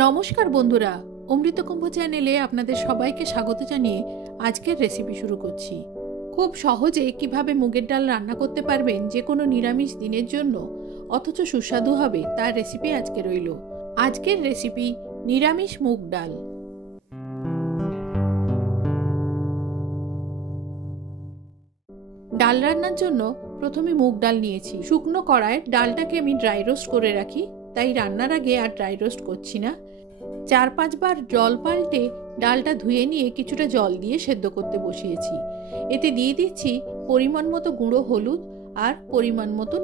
নমস্কার বন্ধুরা, অমৃতকুম্ভ চ্যানেলে আপনাদের সবাইকে স্বাগত জানিয়ে আজকের রেসিপি শুরু করছি। খুব সহজে কিভাবে মুগের ডাল রান্না করতে পারবেন যে কোনো নিরামিষ দিনের জন্য, অথচ সুস্বাদু হবে, তার রেসিপি আজকে রইল। আজকের রেসিপি নিরামিষ মুগ ডাল। ডাল রান্নার জন্য প্রথমে মুগ ডাল নিয়েছি। শুকনো কড়ায় ডালটাকে আমি ড্রাই রোস্ট করে রাখি, তাই রান্নার আগে আর ড্রাই রোস্ট করছি না। 4-5 বার জল পাল্টে ডালটা ধুয়ে নিয়ে কিছুটা জল দিয়ে সেদ্ধ করতে বসিয়েছি। এতে দিয়ে দিচ্ছি পরিমাণ মতো গুঁড়ো হলুদ আর পরিমাণ মতো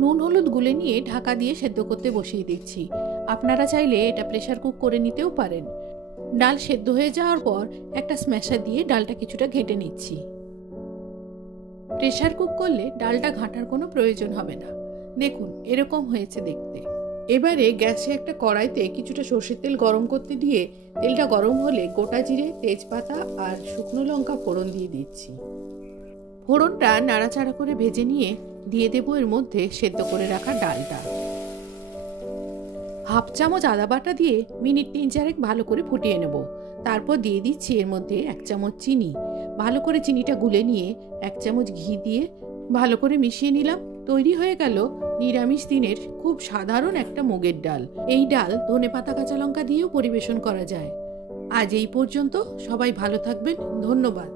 নুন হলুদ গুলে নিয়ে ঢাকা দিয়ে সেদ্ধ করতে বসিয়ে দিচ্ছি। আপনারা চাইলে এটা প্রেসার কুক করে নিতেও পারেন। ডাল সেদ্ধ হয়ে যাওয়ার পর একটা স্ম্যাশার দিয়ে ডালটা কিছুটা ঘেঁটে নিচ্ছি। প্রেসার কুক করলে ডালটা ঘাঁটার কোনো প্রয়োজন হবে না। দেখুন এরকম হয়েছে দেখতে। এবারে গ্যাসে একটা কড়াইতে কিছুটা সর্ষের তেল গরম করতে দিয়ে তেলটা গরম হলে গোটা জিরে, তেজপাতা আর শুকনো লঙ্কা ফোড়ন দিয়ে দিচ্ছি। ফোড়নটা নাড়াচাড়া করে ভেজে নিয়ে দিয়ে দেবো এর মধ্যে সেদ্ধ করে রাখা ডালটা। হাফ চামচ আদা বাটা দিয়ে মিনিট 3-4 ভালো করে ফুটিয়ে নেব। তারপর দিয়ে দিচ্ছি এর মধ্যে 1 চামচ চিনি। ভালো করে চিনিটা গুলে নিয়ে 1 চামচ ঘি দিয়ে ভালো করে মিশিয়ে নিলাম। তৈরি হয়ে গেল নিরামিষ দিনের খুব সাধারণ একটা মুগের ডাল। এই ডাল ধনেপাতা, কাঁচা লঙ্কা দিয়েও পরিবেশন করা যায়। আজ এই পর্যন্ত। সবাই ভালো থাকবেন। ধন্যবাদ।